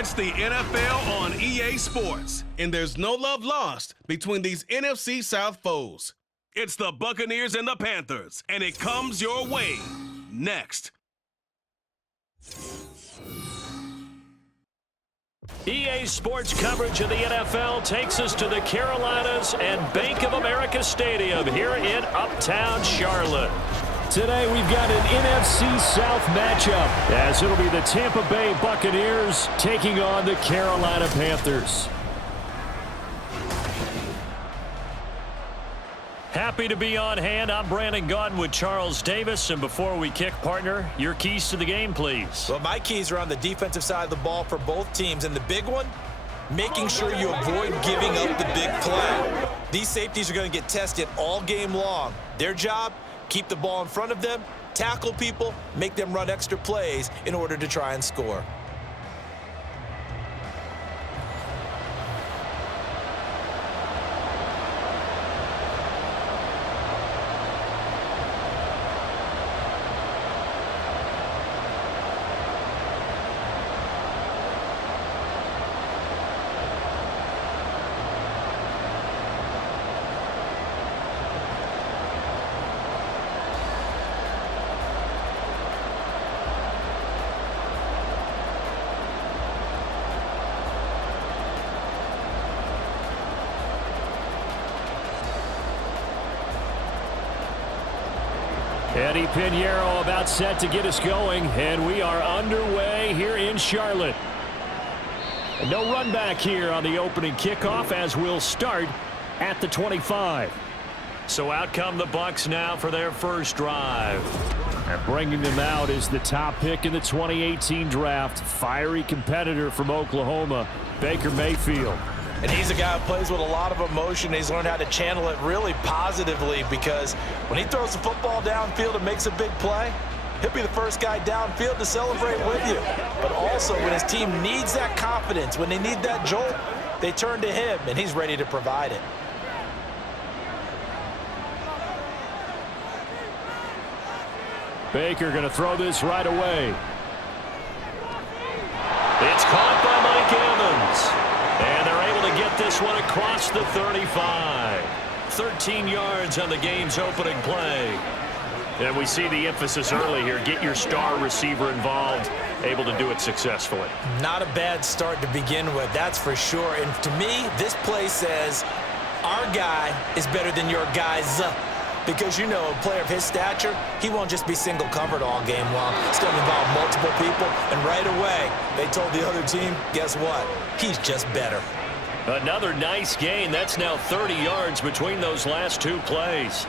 It's the NFL on EA Sports, and there's no love lost between these NFC South foes. It's the Buccaneers and the Panthers, and it comes your way next. EA Sports coverage of the NFL takes us to the Carolinas and Bank of America Stadium here in Uptown Charlotte. Today we've got an NFC South matchup as it'll be the Tampa Bay Buccaneers taking on the Carolina Panthers. Happy to be on hand. I'm Brandon Gaudin with Charles Davis. And before we kick, partner, your keys to the game, please. Well, my keys are on the defensive side of the ball for both teams. And the big one, making sure you avoid giving up the big play. These safeties are going to get tested all game long. Their job, keep the ball in front of them, tackle people, make them run extra plays in order to try and score. Eddie Pinheiro about set to get us going, and we are underway here in Charlotte. And no run back here on the opening kickoff as we'll start at the 25. So out come the Bucs now for their first drive. And bringing them out is the top pick in the 2018 draft, fiery competitor from Oklahoma, Baker Mayfield. And he's a guy who plays with a lot of emotion. He's learned how to channel it really positively because when he throws the football downfield and makes a big play, he'll be the first guy downfield to celebrate with you. But also when his team needs that confidence, when they need that jolt, they turn to him, and he's ready to provide it. Baker going to throw this right away. It's caught by Mike Evans. And they're able to get this one across the 35. 13 yards on the game's opening play. And we see the emphasis early here. Get your star receiver involved. Able to do it successfully. Not a bad start to begin with, that's for sure. And to me, this play says our guy is better than your guys. Because, you know, a player of his stature, he won't just be single covered all game long. It's going to involve multiple people. And right away, they told the other team, guess what? He's just better. Another nice gain. That's now 30 yards between those last two plays.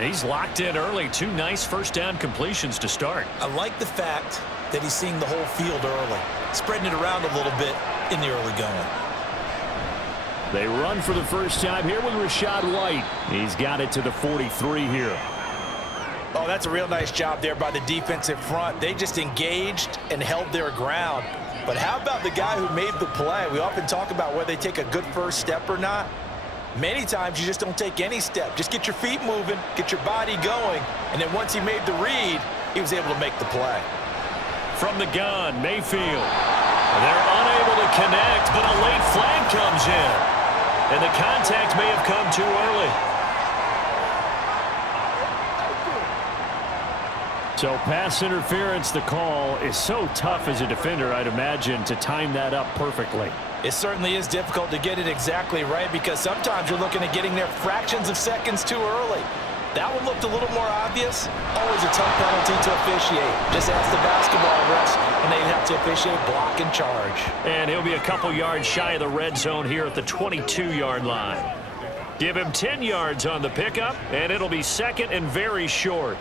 He's locked in early. Two nice first down completions to start. I like the fact that he's seeing the whole field early, spreading it around a little bit in the early going. They run for the first time here with Rachaad White. He's got it to the 43 here. Oh, that's a real nice job there by the defensive front. They just engaged and held their ground. But how about the guy who made the play? We often talk about whether they take a good first step or not. Many times you just don't take any step. Just get your feet moving, get your body going, and then once he made the read, he was able to make the play. From the gun, Mayfield. They're unable to connect, but a late flag comes in. And the contact may have come too early. So pass interference, the call is so tough as a defender, I'd imagine, to time that up perfectly. It certainly is difficult to get it exactly right because sometimes you're looking at getting there fractions of seconds too early. That one looked a little more obvious. Always a tough penalty to officiate. Just ask the basketball refs, and they have to officiate block and charge. And he'll be a couple yards shy of the red zone here at the 22-yard line. Give him 10 yards on the pickup, and it'll be second and very short.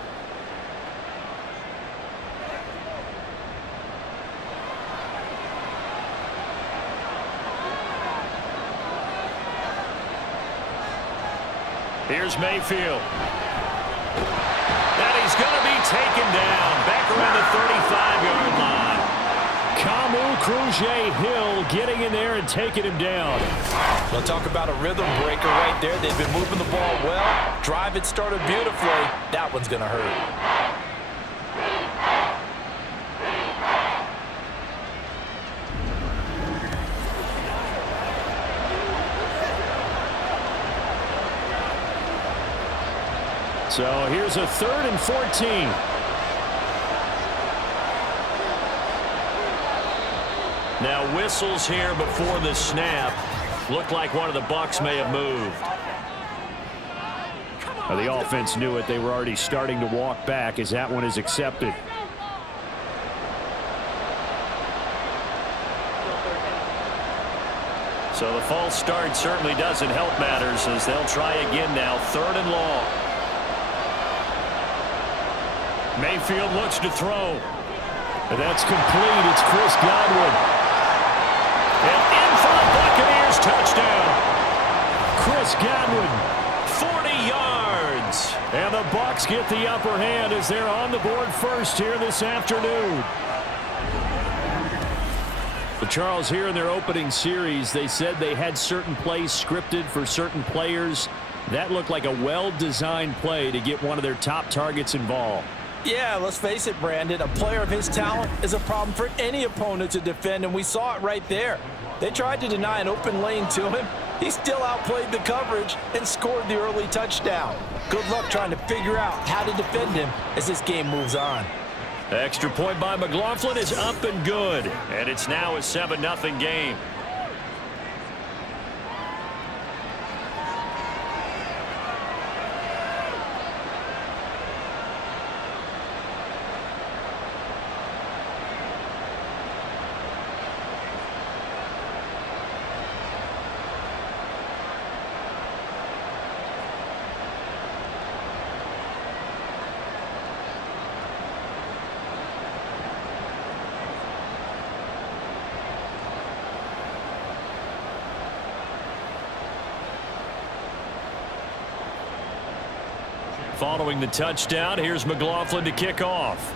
Here's Mayfield. And he's going to be taken down back around the 35-yard line. Kamu Grugier-Hill getting in there and taking him down. We'll talk about a rhythm breaker right there. They've been moving the ball well. Drive had started beautifully. That one's going to hurt. So here's a 3rd and 14. Now whistles here before the snap. Looked like one of the Bucs may have moved. Well, the offense knew it. They were already starting to walk back as that one is accepted. So the false start certainly doesn't help matters as they'll try again now. 3rd and long. Mayfield looks to throw. And that's complete. It's Chris Godwin. And in for the Buccaneers touchdown. Chris Godwin, 40 yards. And the Bucs get the upper hand as they're on the board first here this afternoon. But Charles, here in their opening series, they said they had certain plays scripted for certain players. That looked like a well-designed play to get one of their top targets involved. Yeah, let's face it, Brandon. A player of his talent is a problem for any opponent to defend, and we saw it right there. They tried to deny an open lane to him. He still outplayed the coverage and scored the early touchdown. Good luck trying to figure out how to defend him as this game moves on. Extra point by McLaughlin is up and good. And it's now a 7-0 game. Following the touchdown, here's McLaughlin to kick off.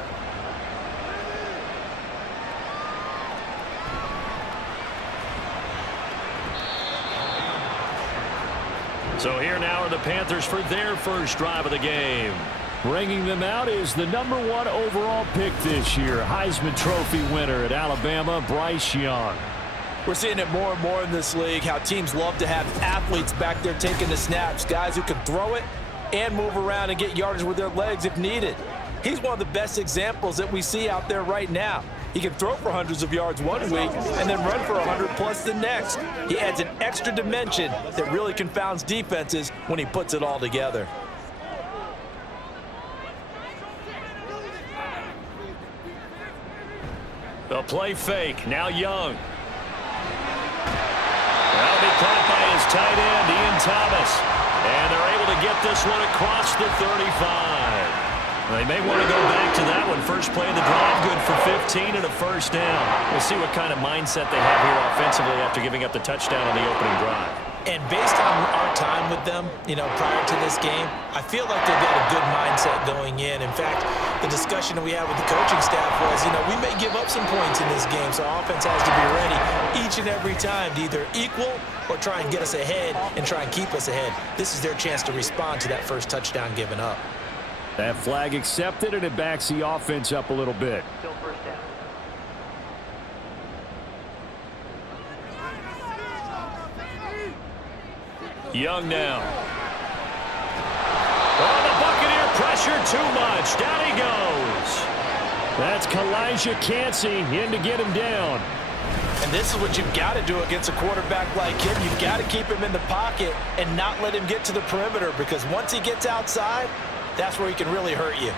So here now are the Panthers for their first drive of the game. Bringing them out is the #1 overall pick this year, Heisman Trophy winner at Alabama, Bryce Young. We're seeing it more and more in this league, how teams love to have athletes back there taking the snaps, guys who can throw it and move around and get yardage with their legs if needed. He's one of the best examples that we see out there right now. He can throw for hundreds of yards one week and then run for 100+ the next. He adds an extra dimension that really confounds defenses when he puts it all together. The play fake, now Young. That'll be caught by his tight end, Ian Thomas. And they're able to get this one across the 35. They may want to go back to that one. First play of the drive, good for 15 and a first down. We'll see what kind of mindset they have here offensively after giving up the touchdown on the opening drive. And based on our time with them, prior to this game, I feel like they've got a good mindset going in. In fact, the discussion that we had with the coaching staff was, we may give up some points in this game, so our offense has to be ready each and every time to either equal or try and get us ahead and try and keep us ahead. This is their chance to respond to that first touchdown given up. That flag accepted, and it backs the offense up a little bit. Still first down. Young now. Oh, the Buccaneer pressure too much. Down he goes. That's Kalijah Cansey in to get him down. And this is what you've got to do against a quarterback like him. You've got to keep him in the pocket and not let him get to the perimeter, because once he gets outside, that's where he can really hurt you.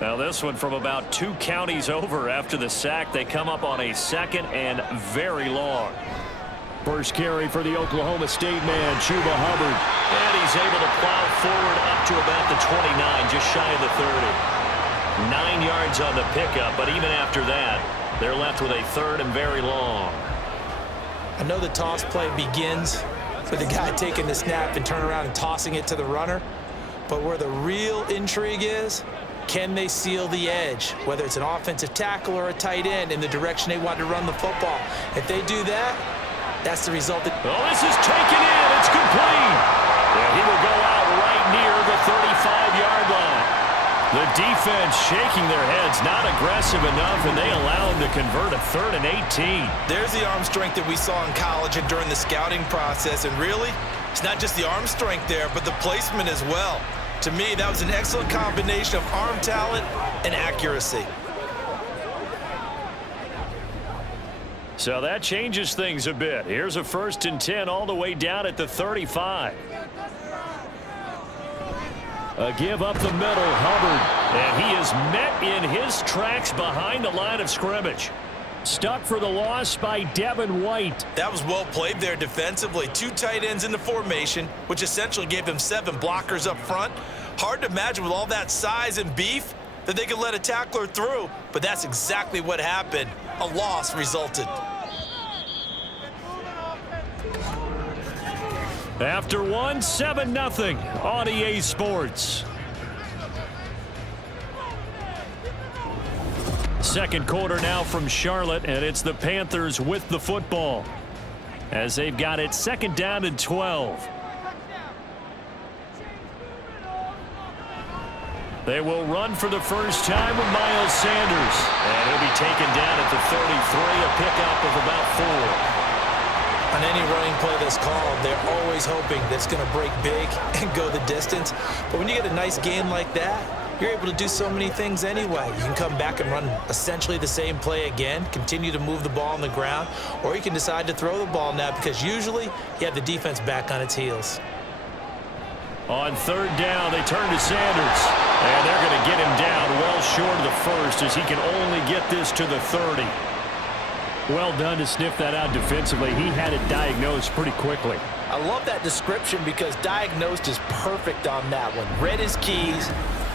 Now this one from about 2 counties over after the sack. They come up on a 2nd and very long. First carry for the Oklahoma State man, Chuba Hubbard. And he's able to plow forward up to about the 29, just shy of the 30. 9 yards on the pickup, but even after that, they're left with a 3rd and very long. I know the toss play begins with the guy taking the snap and turning around and tossing it to the runner. But where the real intrigue is, can they seal the edge, whether it's an offensive tackle or a tight end, in the direction they want to run the football? If they do that, that's the result. Oh, this is taken in. It's complete. And he will go out right near the 35-yard line. The defense shaking their heads, not aggressive enough, and they allow them to convert a 3rd and 18. There's the arm strength that we saw in college and during the scouting process, and really, it's not just the arm strength there, but the placement as well. To me, that was an excellent combination of arm talent and accuracy. So that changes things a bit. Here's a 1st and 10 all the way down at the 35. A give up the middle, Hubbard. And he is met in his tracks behind the line of scrimmage. Stuck for the loss by Devin White. That was well played there defensively. 2 tight ends in the formation, which essentially gave them 7 blockers up front. Hard to imagine with all that size and beef that they could let a tackler through, but that's exactly what happened. A loss resulted. After one, 7-0 on EA Sports. Second quarter now from Charlotte, and it's the Panthers with the football as they've got it 2nd down and 12. They will run for the first time with Miles Sanders, and he'll be taken down at the 33, a pickup of about 4. On any running play that's called, they're always hoping that it's going to break big and go the distance. But when you get a nice game like that, you're able to do so many things anyway. You can come back and run essentially the same play again, continue to move the ball on the ground, or you can decide to throw the ball now because usually you have the defense back on its heels. On 3rd down, they turn to Sanders, and they're going to get him down well short of the 1st as he can only get this to the 30. Well done to sniff that out defensively. He had it diagnosed pretty quickly. I love that description because diagnosed is perfect on that one. Read his keys,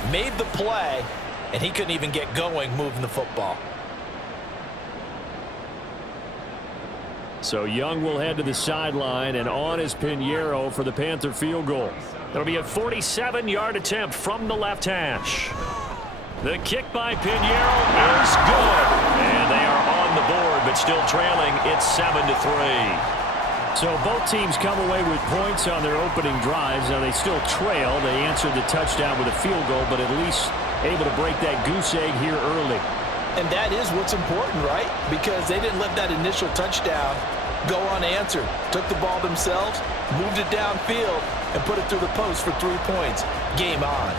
made the play, and he couldn't even get going moving the football. So Young will head to the sideline, and on is Pinheiro for the Panther field goal. It'll be a 47-yard attempt from the left hash. The kick by Pinheiro is good, and they are on the board, but still trailing. It's 7-3. So both teams come away with points on their opening drives. Now they still trail. They answered the touchdown with a field goal, but at least able to break that goose egg here early. And that is what's important, right? Because they didn't let that initial touchdown go unanswered. Took the ball themselves, moved it downfield, and put it through the post for 3 points. Game on.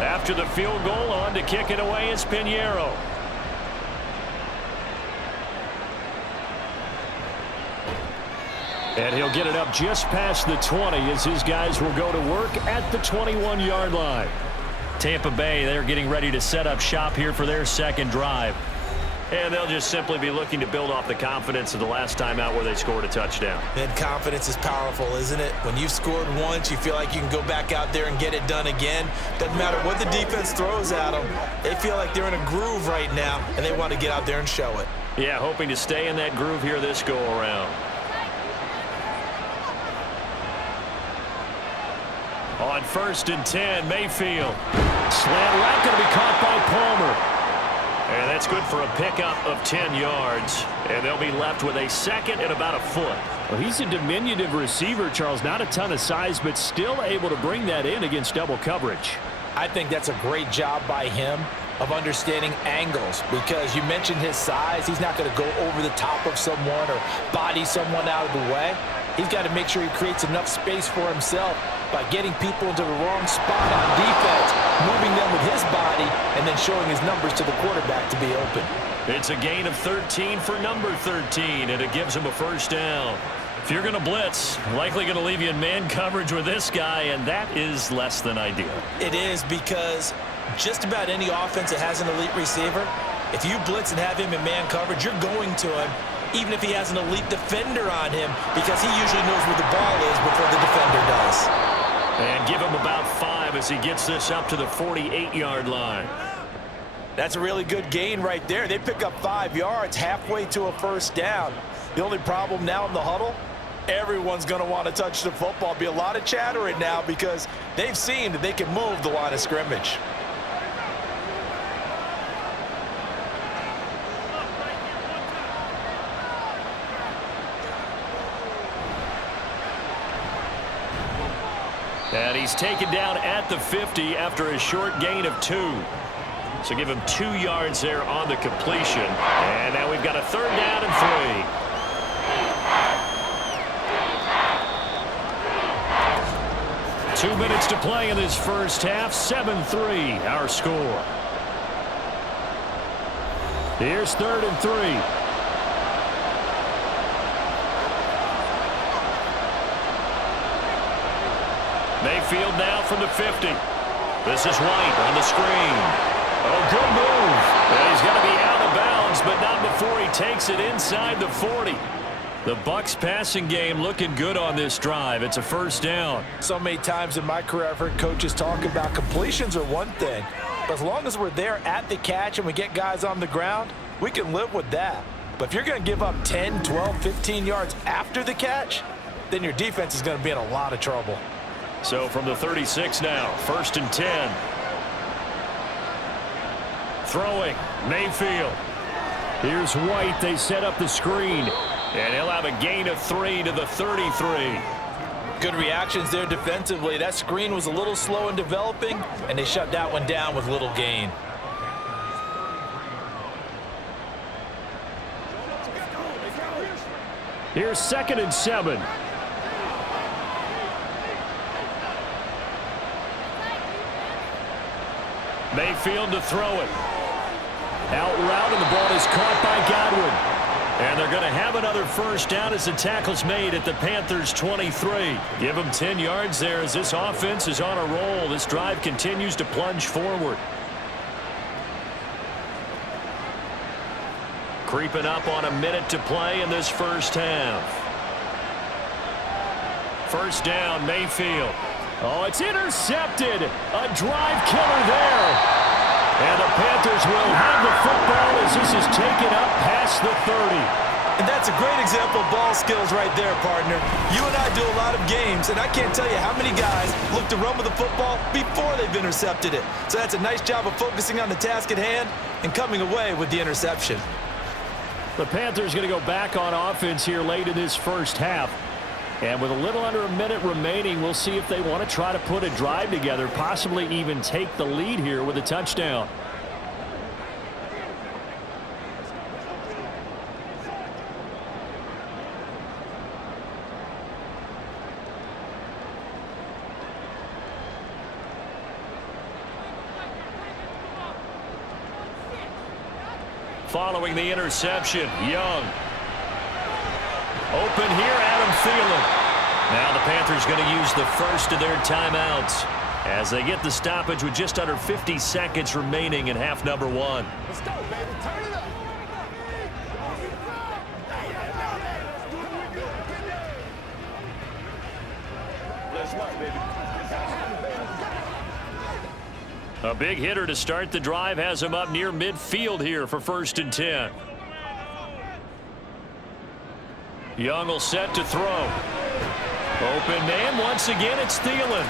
After the field goal, on to kick it away is Pinheiro. And he'll get it up just past the 20 as his guys will go to work at the 21-yard line. Tampa Bay, they're getting ready to set up shop here for their 2nd drive. And they'll just simply be looking to build off the confidence of the last time out where they scored a touchdown. And confidence is powerful, isn't it? When you've scored once, you feel like you can go back out there and get it done again. Doesn't matter what the defense throws at them. They feel like they're in a groove right now, and they want to get out there and show it. Yeah, hoping to stay in that groove here this go-around. On 1st and 10, Mayfield. Slant route going to be caught by Palmer. And that's good for a pickup of 10 yards. And they'll be left with a 2nd and about a foot. Well, he's a diminutive receiver, Charles. Not a ton of size, but still able to bring that in against double coverage. I think that's a great job by him of understanding angles because you mentioned his size. He's not going to go over the top of someone or body someone out of the way. He's got to make sure he creates enough space for himself by getting people into the wrong spot on defense, moving them with his body, and then showing his numbers to the quarterback to be open. It's a gain of 13 for number 13, and it gives him a 1st down. If you're going to blitz, likely going to leave you in man coverage with this guy, and that is less than ideal. It is because just about any offense that has an elite receiver, if you blitz and have him in man coverage, you're going to him, even if he has an elite defender on him, because he usually knows where the ball is before the defender does. And give him about 5 as he gets this up to the 48-yard line. That's a really good gain right there. They pick up 5 yards halfway to a 1st down. The only problem now in the huddle, everyone's going to want to touch the football. Be a lot of chattering now because they've seen that they can move the line of scrimmage. And he's taken down at the 50 after a short gain of 2. So give him 2 yards there on the completion. And now we've got a 3rd down and 3. 2 minutes to play in this first half. 7-3 our score. Here's 3rd and 3. Mayfield now from the 50. This is White on the screen. Oh, good move. And he's going to be out of bounds, but not before he takes it inside the 40. The Bucs passing game looking good on this drive. It's a 1st down. So many times in my career I've heard coaches talk about completions are one thing, but as long as we're there at the catch and we get guys on the ground, we can live with that. But if you're going to give up 10, 12, 15 yards after the catch, then your defense is going to be in a lot of trouble. So from the 36 now, 1st and 10. Throwing, Mayfield. Here's White. They set up the screen. And he'll have a gain of 3 to the 33. Good reactions there defensively. That screen was a little slow in developing, and they shut that one down with little gain. Here's 2nd and 7. Mayfield to throw it. Out route, and the ball is caught by Godwin. And they're going to have another 1st down as the tackle's made at the Panthers' 23. Give them 10 yards there as this offense is on a roll. This drive continues to plunge forward. Creeping up on a minute to play in this first half. 1st down, Mayfield. Oh, it's intercepted. A drive killer there. And the Panthers will have the football as this is taken up past the 30. And that's a great example of ball skills right there, partner. You and I do a lot of games, and I can't tell you how many guys look to run with the football before they've intercepted it. So that's a nice job of focusing on the task at hand and coming away with the interception. The Panthers going to go back on offense here late in this first half. And with a little under a minute remaining, we'll see if they want to try to put a drive together, possibly even take the lead here with a touchdown. Following the interception, Young. Open here, Adam Thielen. Now the Panthers going to use the first of their timeouts as they get the stoppage with just under 50 seconds remaining in half number 1. Let's go, baby. Turn it up. Let's work, baby. A big hitter to start the drive has him up near midfield here for 1st and 10. Young will set to throw. Open man. Once again, it's Thielen.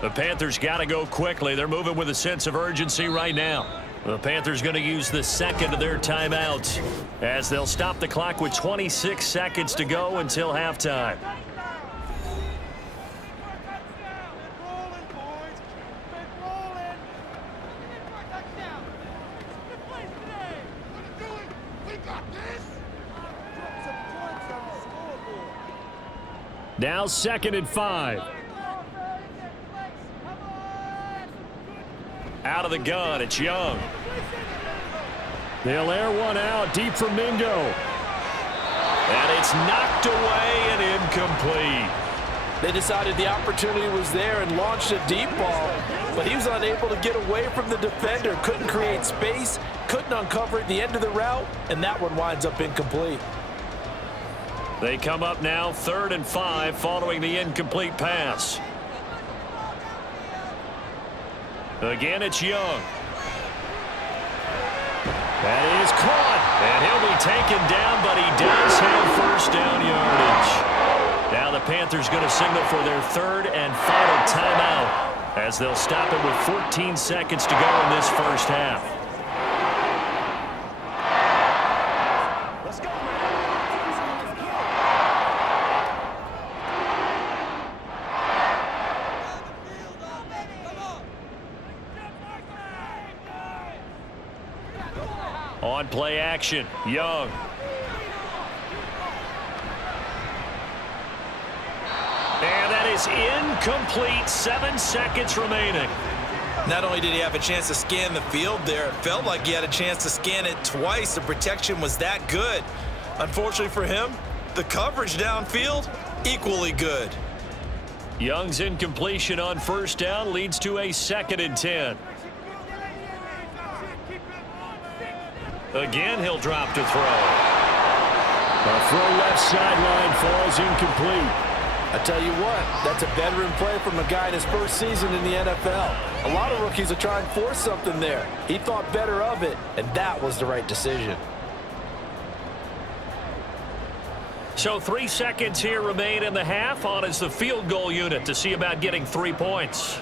The Panthers got to go quickly. They're moving with a sense of urgency right now. The Panthers going to use the 2nd of their timeouts as they'll stop the clock with 26 seconds to go until halftime. Now 2nd and 5. Out of the gun, it's Young. They'll air one out deep for Mingo. And it's knocked away and incomplete. They decided the opportunity was there and launched a deep ball, but he was unable to get away from the defender, couldn't create space, couldn't uncover at the end of the route, and that one winds up incomplete. They come up now 3rd and 5 following the incomplete pass. Again, it's Young. That is caught, and he'll be taken down, but he does have 1st down yardage. Now the Panthers going to signal for their 3rd and final timeout. as they'll stop it with 14 seconds to go in this first half. Let's go, man. On play action, Young. And that is incomplete. 7 seconds remaining. Not only did he have a chance to scan the field there, it felt like he had a chance to scan it twice. The protection was that good. Unfortunately for him, the coverage downfield, equally good. Young's incompletion on first down leads to a 2nd and 10. Again, he'll drop to throw. A throw left sideline falls incomplete. I tell you what, that's a veteran play from a guy in his first season in the NFL. A lot of rookies are trying to force something there. He thought better of it, and that was the right decision. So 3 seconds here remain in the half. On is the field goal unit to see about getting 3 points.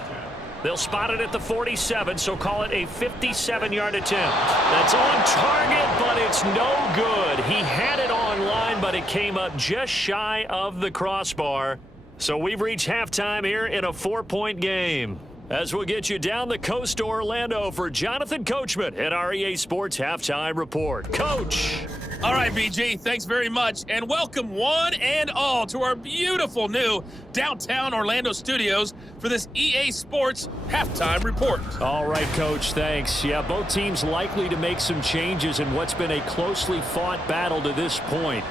They'll spot it at the 47, so call it a 57-yard attempt. That's on target, but it's no good. He had it on line, but it came up just shy of the crossbar. So we've reached halftime here in a 4-point game. As we'll get you down the coast to Orlando for Jonathan Coachman at our EA Sports Halftime Report. Coach! All right, BG, thanks very much, and welcome one and all to our beautiful new downtown Orlando studios for this EA Sports Halftime Report. All right, Coach, thanks. Yeah, both teams likely to make some changes in what's been a closely fought battle to this point.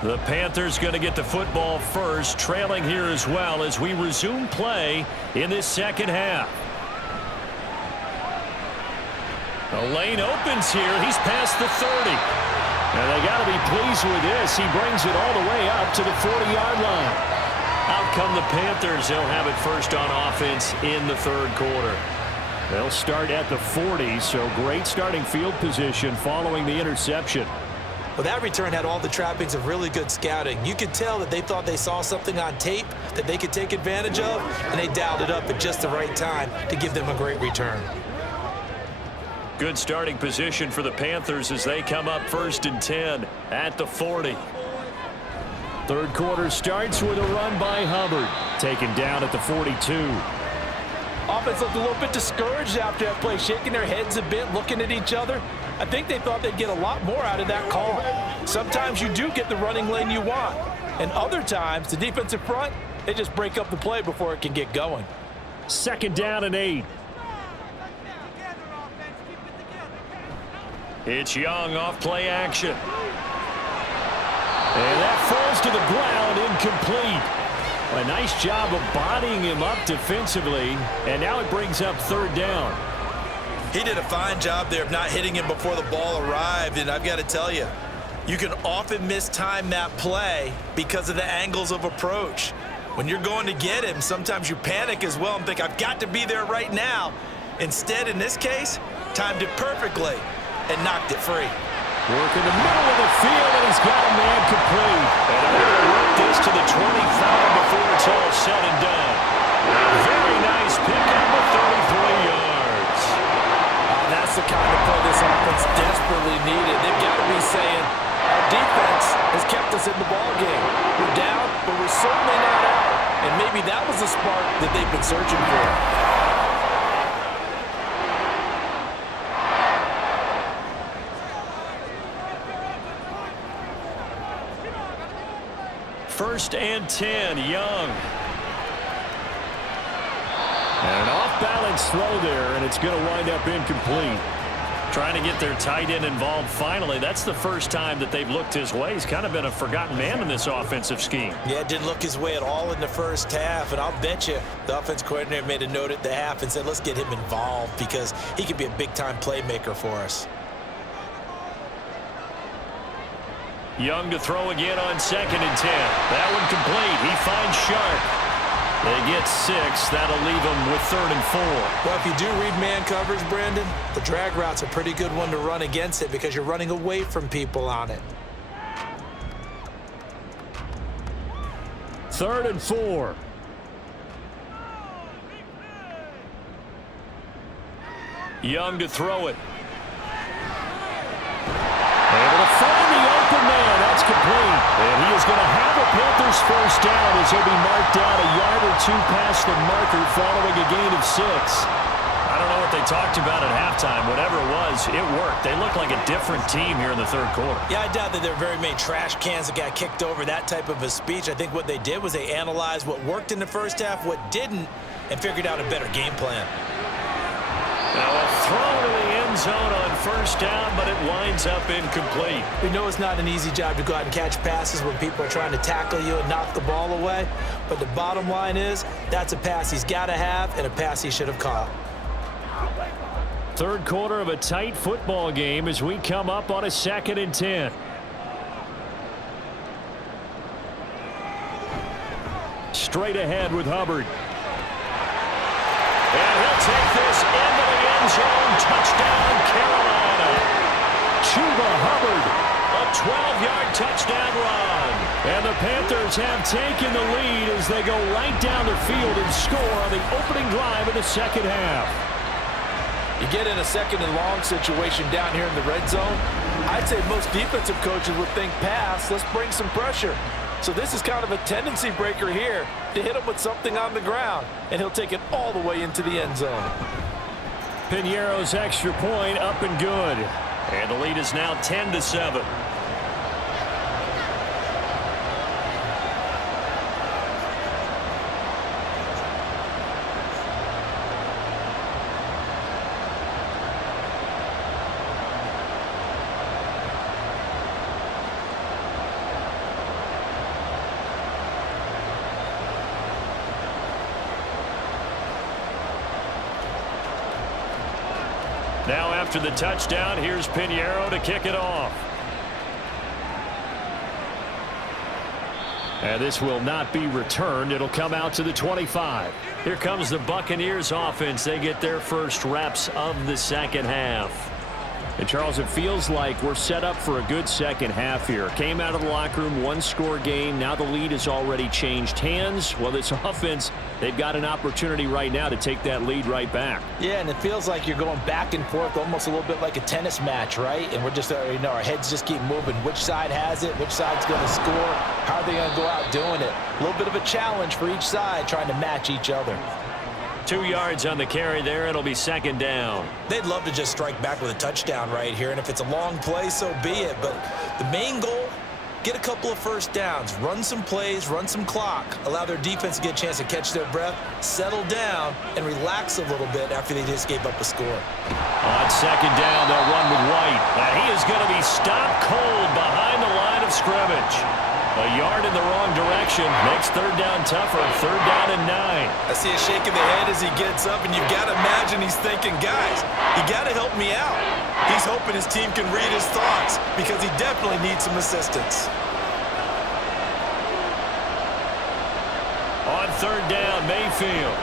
The Panthers going to get the football first, trailing here as well as we resume play in this second half. The lane opens here. He's past the 30. And they got to be pleased with this. He brings it all the way up to the 40-yard line. Out come the Panthers. They'll have it first on offense in the third quarter. They'll start at the 40, so great starting field position following the interception. Well, that return had all the trappings of really good scouting. You could tell that they thought they saw something on tape that they could take advantage of, and they dialed it up at just the right time to give them a great return. Good starting position for the Panthers as they come up 1st and 10 at the 40. Third quarter starts with a run by Hubbard, taken down at the 42. Offense looked a little bit discouraged after that play, shaking their heads a bit, looking at each other. I think they thought they'd get a lot more out of that call. Sometimes you do get the running lane you want, and other times the defensive front, they just break up the play before it can get going. 2nd down and 8. It's Young off play action. And that falls to the ground, incomplete. A nice job of bodying him up defensively, and now it brings up 3rd down. He did a fine job there of not hitting him before the ball arrived, and I've got to tell you, you can often mistime that play because of the angles of approach. When you're going to get him, sometimes you panic as well and think, I've got to be there right now. Instead, in this case, timed it perfectly and knocked it free. Work in the middle of the field, and he's got a man complete. And they're going to work this to the 25 before it's all said and done. Very nice pick up of 33 yards. That's the kind of play this offense desperately needed. They've got to be saying, our defense has kept us in the ballgame. We're down, but we're certainly not out. And maybe that was the spark that they've been searching for. First and 10, Young. And an off-balance throw there, and it's going to wind up incomplete. Trying to get their tight end involved finally. That's the first time that they've looked his way. He's kind of been a forgotten man in this offensive scheme. Yeah, it didn't look his way at all in the first half, and I'll bet you the offense coordinator made a note at the half and said, let's get him involved because he could be a big-time playmaker for us. Young to throw again on 2nd and 10. That one complete. He finds Sharp. They get 6. That'll leave them with 3rd and 4. Well, if you do read man coverage, Brandon, the drag route's a pretty good one to run against it because you're running away from people on it. 3rd and 4. Young to throw it. Able to find the open man. That's complete. And he is going to have a Panthers first down as he'll be marked down a yard or 2 past the marker following a gain of 6. I don't know what they talked about at halftime. Whatever it was, it worked. They look like a different team here in the 3rd quarter. Yeah, I doubt that there are very many trash cans that got kicked over, that type of a speech. I think what they did was they analyzed what worked in the first half, what didn't, and figured out a better game plan. Now a throw to the end zone on first down, but it winds up incomplete. We know it's not an easy job to go out and catch passes when people are trying to tackle you and knock the ball away, but the bottom line is that's a pass he's got to have and a pass he should have caught. 3rd quarter of a tight football game as we come up on a 2nd and 10. Straight ahead with Hubbard. And he'll take this into the end zone. Touchdown, Carolina. Chuba Hubbard, a 12-yard touchdown run. And the Panthers have taken the lead as they go right down the field and score on the opening drive of the 2nd half. You get in a 2nd and long situation down here in the red zone, I'd say most defensive coaches would think pass, let's bring some pressure. So this is kind of a tendency breaker here to hit him with something on the ground, and he'll take it all the way into the end zone. Piñeiro's extra point up and good. And the lead is now 10-7. Now after the touchdown, here's Piñeiro to kick it off. And this will not be returned. It'll come out to the 25. Here comes the Buccaneers offense. They get their first reps of the 2nd half. And Charles, it feels like we're set up for a good 2nd half here. Came out of the locker room, 1-score game. Now the lead has already changed hands. Well, this offense, they've got an opportunity right now to take that lead right back. Yeah, and it feels like you're going back and forth almost a little bit like a tennis match, right? And we're just, our heads just keep moving. Which side has it? Which side's going to score? How are they going to go out doing it? A little bit of a challenge for each side trying to match each other. 2 yards on the carry there. It'll be 2nd down. They'd love to just strike back with a touchdown right here, and if it's a long play, so be it. But the main goal, get a couple of first downs, run some plays, run some clock, allow their defense to get a chance to catch their breath, settle down, and relax a little bit after they just gave up a score. On 2nd down, they'll run with White. And he is going to be stopped cold behind the line of scrimmage. A yard in the wrong direction makes 3rd down tougher. 3rd down and 9. I see a shake of the head as he gets up, and you've got to imagine he's thinking, guys, you got to help me out. He's hoping his team can read his thoughts because he definitely needs some assistance. On 3rd down, Mayfield.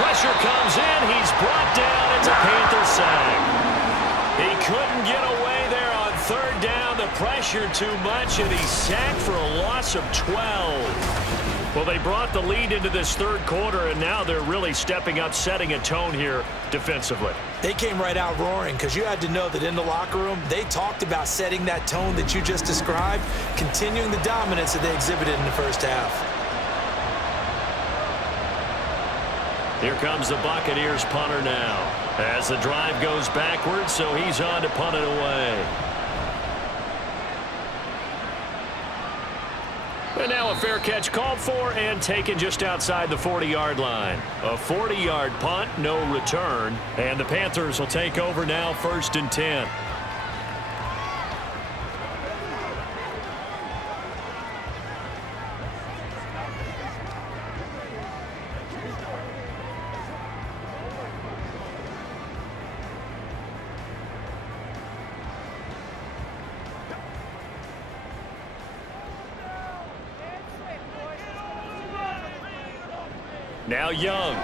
Pressure comes in. He's brought down. It's a Panther sack. He couldn't get away there on 3rd down. The pressure too much, and he's sacked for a loss of 12. Well, they brought the lead into this 3rd quarter, and now they're really stepping up, setting a tone here defensively. They came right out roaring because you had to know that in the locker room, they talked about setting that tone that you just described, continuing the dominance that they exhibited in the first half. Here comes the Buccaneers punter now as the drive goes backwards, so he's on to punt it away. And now a fair catch called for and taken just outside the 40-yard line. A 40-yard punt, no return. And the Panthers will take over now, 1st and 10. Now Young.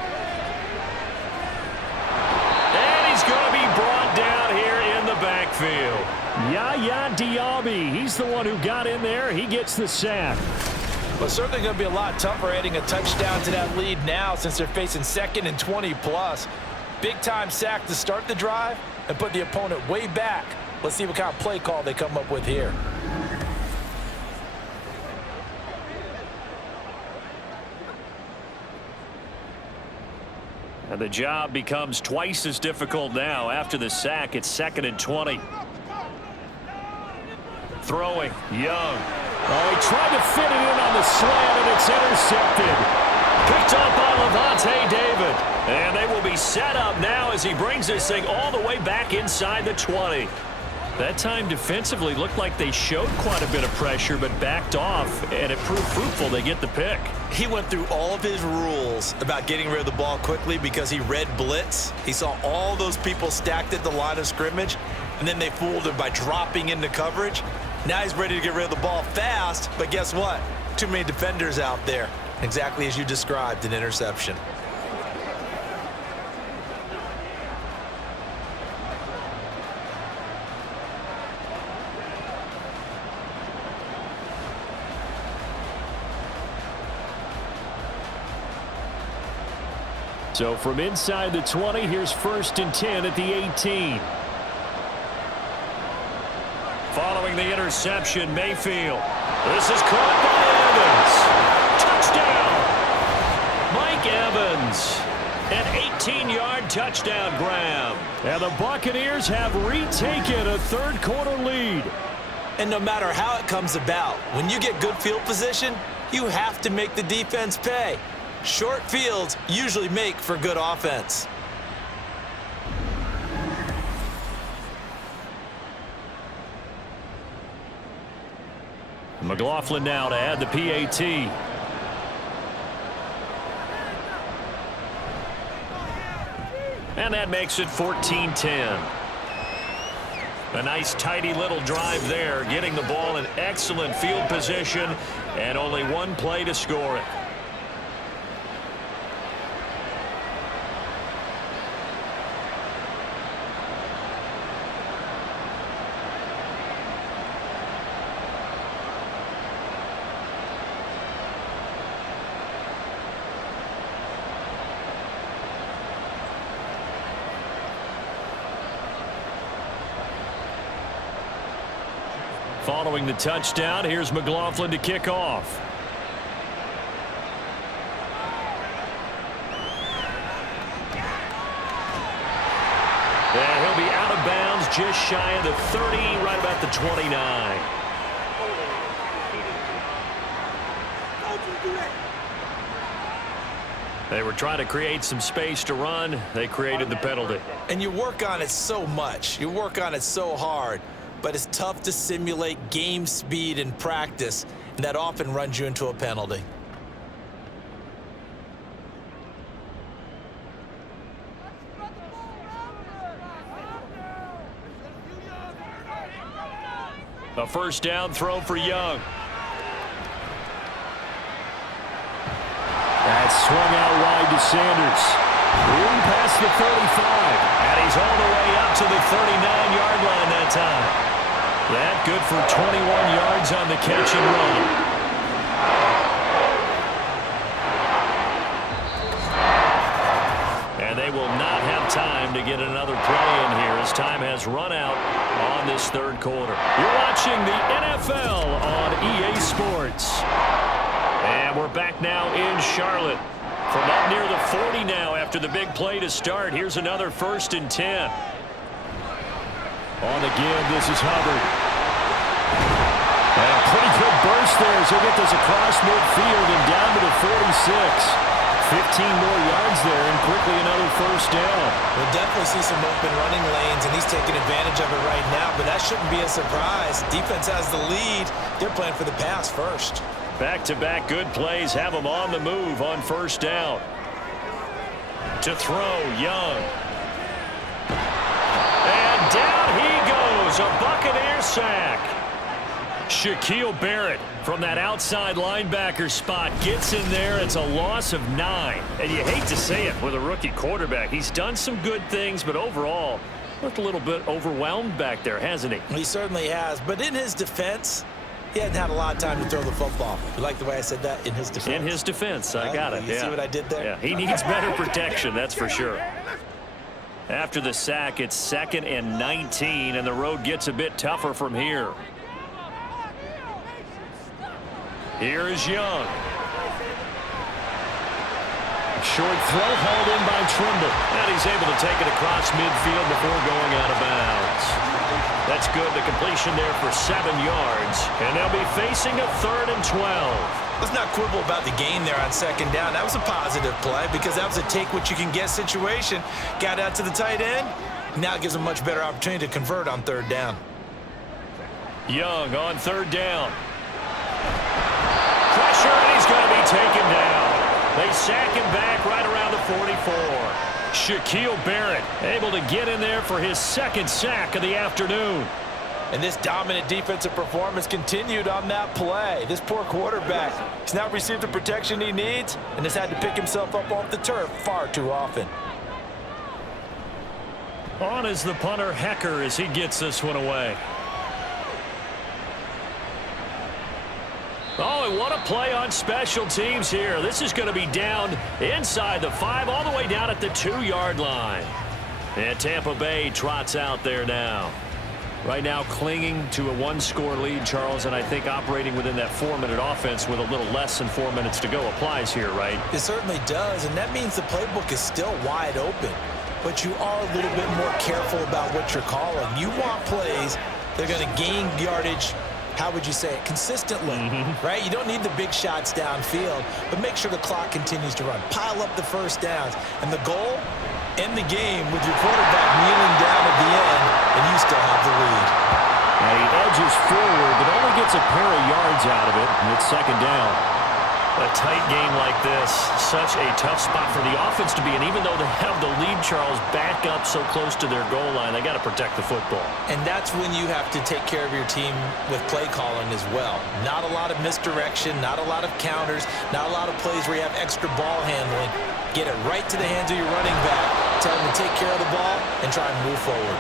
And he's going to be brought down here in the backfield. Yaya Diaby, he's the one who got in there. He gets the sack. Well, certainly going to be a lot tougher adding a touchdown to that lead now since they're facing 2nd and 20+. Big-time sack to start the drive and put the opponent way back. Let's see what kind of play call they come up with here. And the job becomes twice as difficult now. After the sack, it's 2nd and 20. Throwing, Young. Oh, he tried to fit it in on the slant, and it's intercepted. Picked up by Levante David. And they will be set up now as he brings this thing all the way back inside the 20. That time defensively looked like they showed quite a bit of pressure but backed off, and it proved fruitful. They get the pick. He went through all of his rules about getting rid of the ball quickly because he read blitz. He saw all those people stacked at the line of scrimmage, and then they fooled him by dropping into coverage. Now he's ready to get rid of the ball fast, but guess what? Too many defenders out there. Exactly as you described, an interception. So from inside the 20, here's 1st and 10 at the 18. Following the interception, Mayfield. This is caught by Evans. Touchdown. Mike Evans. An 18-yard touchdown grab. And the Buccaneers have retaken a third-quarter lead. And no matter how it comes about, when you get good field position, you have to make the defense pay. Short fields usually make for good offense. McLaughlin now to add the PAT. And that makes it 14-10. A nice tidy little drive there, getting the ball in excellent field position, and only one play to score it. Following the touchdown, here's McLaughlin to kick off. And he'll be out of bounds just shy of the 30, right about the 29. They were trying to create some space to run. They created the penalty. And you work on it so much. You work on it so hard. But it's tough to simulate game speed in practice, and that often runs you into a penalty. A first down throw for Young. That's swung out wide to Sanders. In past the 35. And he's all the way up to the 39-yard line that time. That good for 21 yards on the catch and run. And they will not have time to get another play in here as time has run out on this third quarter. You're watching the NFL on EA Sports. And we're back now in Charlotte. From up near the 40 now after the big play to start. Here's another 1st and 10. On the give, this is Hubbard. And pretty good burst there as He'll get this across midfield and down to the 46. 15 more yards there and quickly another first down. We'll definitely see some open running lanes, and he's taking advantage of it right now, but that shouldn't be a surprise. Defense has the lead. They're playing for the pass first. Back-to-back good plays have him on the move on first down. To throw, Young. And down he goes, a Buccaneer sack. Shaquille Barrett from that outside linebacker spot gets in there. It's a loss of 9. And you hate to say it with a rookie quarterback. He's done some good things, but overall looked a little bit overwhelmed back there, hasn't he? He certainly has. But in his defense, he hadn't had a lot of time to throw the football. You like the way I said that? In his defense. In his defense. I got it. You see what I did there? Yeah, he needs better protection, that's for sure. After the sack, it's 2nd and 19, and the road gets a bit tougher from here. Here is Young. Short throw hauled in by Trimble. And he's able to take it across midfield before going out of bounds. That's good. The completion there for 7 yards. And they'll be facing a 3rd and 12. Let's not quibble about the gain there on 2nd down. That was a positive play because that was a take-what-you-can-get situation. Got out to the tight end. Now it gives him a much better opportunity to convert on 3rd down. Young on 3rd down. Pressure, and he's going to be taken down. They sack him back right around the 44. Shaquille Barrett able to get in there for his 2nd sack of the afternoon. And this dominant defensive performance continued on that play. This poor quarterback, he's not received the protection he needs and has had to pick himself up off the turf far too often. On is the punter, Hecker, as he gets this one away. Oh, and what a play on special teams here. This is going to be down inside the 5, all the way down at the 2-yard line. And Tampa Bay trots out there now. Right now clinging to a 1-score lead, Charles, and I think operating within that 4-minute offense with a little less than 4 minutes to go applies here, right? It certainly does, and that means the playbook is still wide open. But you are a little bit more careful about what you're calling. You want plays that are going to gain yardage, how would you say it, consistently, right? You don't need the big shots downfield, but make sure the clock continues to run. Pile up the first downs. And the goal, end the game with your quarterback kneeling down at the end, and you still have the lead. And he edges forward, but only gets a pair of yards out of it, and it's 2nd down. A tight game like this, such a tough spot for the offense to be in. Even though they have the lead, Charles, back up so close to their goal line, they got to protect the football. And that's when you have to take care of your team with play calling as well. Not a lot of misdirection, not a lot of counters, not a lot of plays where you have extra ball handling. Get it right to the hands of your running back. Tell him to take care of the ball and try and move forward.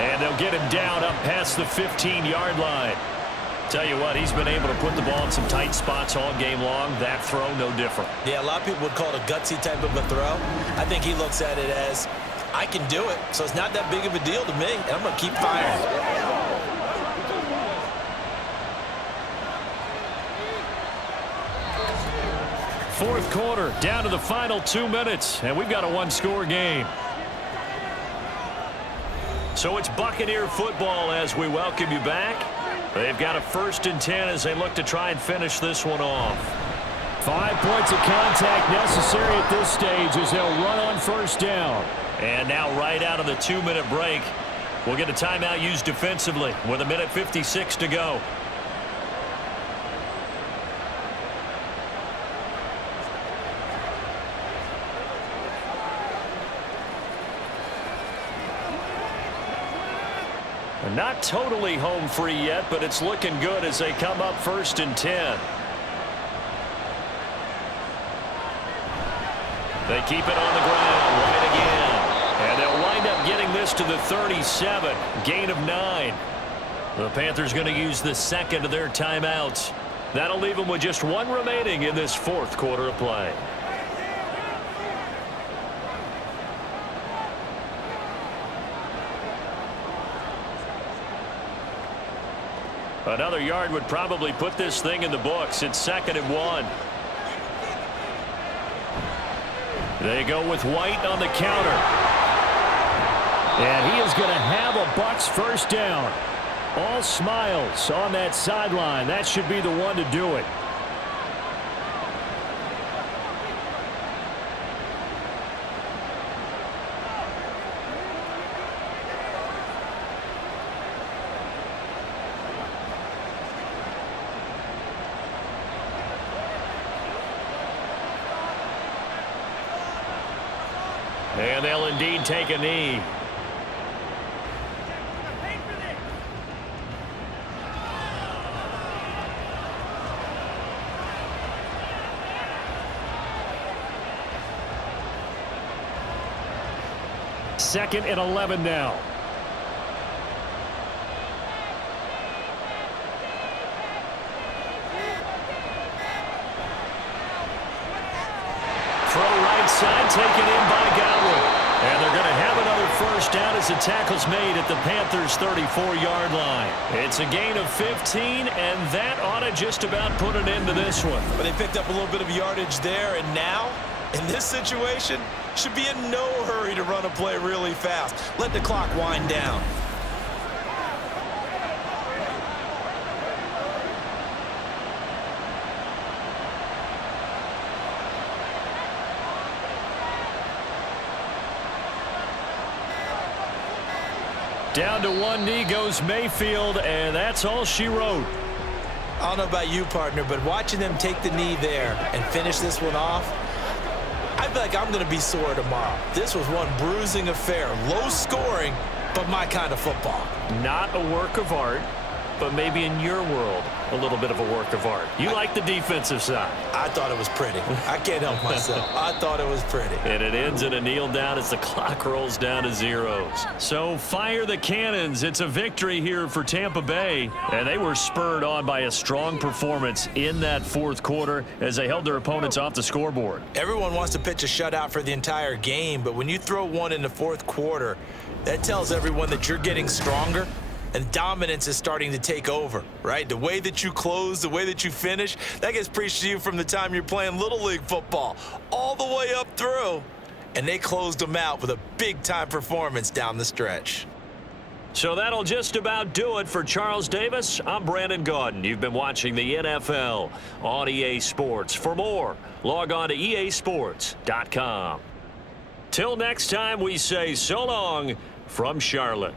And they'll get him down up past the 15-yard line. Tell you what, he's been able to put the ball in some tight spots all game long. That throw, no different. Yeah, a lot of people would call it a gutsy type of a throw. I think he looks at it as, I can do it, so it's not that big of a deal to me, and I'm going to keep firing. Fourth quarter, down to the final 2 minutes, and we've got a 1-score game. So it's Buccaneer football as we welcome you back. They've got a 1st and 10 as they look to try and finish this one off. 5 points of contact necessary at this stage as they'll run on 1st down. And now right out of the 2-minute break, we'll get a timeout used defensively with 1:56 to go. Not totally home free yet, but it's looking good as they come up 1st and 10. They keep it on the ground right again. And they'll wind up getting this to the 37. Gain of 9. The Panthers going to use the 2nd of their timeouts. That'll leave them with just 1 remaining in this 4th quarter of play. Another yard would probably put this thing in the books. It's 2nd and 1. They go with White on the counter. And he is going to have a Bucs 1st down. All smiles on that sideline. That should be the one to do it. And they'll indeed take a knee. Second and 11 now. Throw right side, taken in by Godwin. And they're going to have another first down as the tackle's made at the Panthers' 34-yard line. It's a gain of 15, and that ought to just about put an end to this one. But they picked up a little bit of yardage there, and now, in this situation, should be in no hurry to run a play really fast. Let the clock wind down. Down to one knee goes Mayfield, and that's all she wrote. I don't know about you, partner, but watching them take the knee there and finish this one off, I feel like I'm going to be sore tomorrow. This was one bruising affair. Low scoring, but my kind of football. Not a work of art, but maybe in your world, a little bit of a work of art. You like the defensive side. I thought it was pretty. I can't help myself. I thought it was pretty. And it ends in a kneel down as the clock rolls down to zeros. So fire the cannons. It's a victory here for Tampa Bay. And they were spurred on by a strong performance in that fourth quarter as they held their opponents off the scoreboard. Everyone wants to pitch a shutout for the entire game, but when you throw one in the fourth quarter, that tells everyone that you're getting stronger. And dominance is starting to take over, right? The way that you close, the way that you finish, that gets preached to you from the time you're playing Little League football all the way up through. And they closed them out with a big-time performance down the stretch. So that'll just about do it for Charles Davis. I'm Brandon Gaudin. You've been watching the NFL on EA Sports. For more, log on to easports.com. Till next time, we say so long from Charlotte.